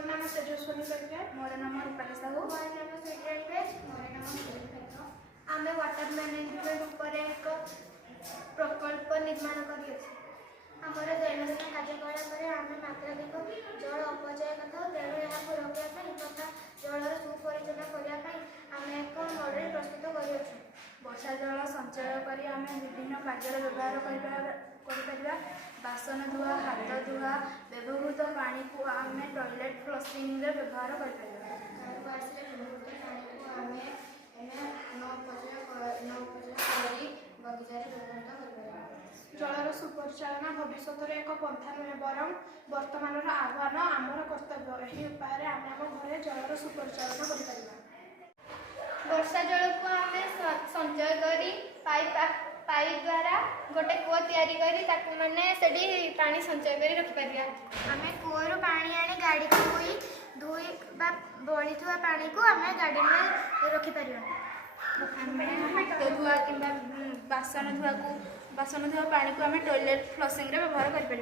मोर नाम तेजस्वनी परिकर। मोर नाम रूपाली साहू। मोर नाम स्वीटल बेच। मोर नाम आम वाटर मैनेजमेंट उपर एक प्रकल्प निर्माण कर आमर दैनंदिन कार्यकलाप आम मात्राधिक जल अपचय करता तेणु यहाँ रोकने तथा जलर सुपरिचालन करने आम एक मॉडल प्रस्तुत कर वर्षा जल संचय करी आम विभिन्न कार्य व्यवहार कर बासन धुआ हाथ धुआ व्यवहृत पानी को आम टॉयलेट फ्लशिंग व्यवहार कर जलर सुपरिचालन भविष्य एक पंथा नुहे बरं वर्तमान आह्वान आमर कर्तव्य यही उपाय आम आम घर जलर सुपरिचालन कर वर्षा जल को आम संचय करी पाइप द्वारा गोटे कूଅ तैयारी करी ताकू माने सेडी पानी संचय करी रखि परिया आम कूअरु पानी आनी गाड़ी को धोई बा बळीथुआ पानी को आम गार्डन में रखि परिया हाथ धुआ कि बासन धुआ पानी को आम टॉयलेट फ्लशिंग व्यवहार कर।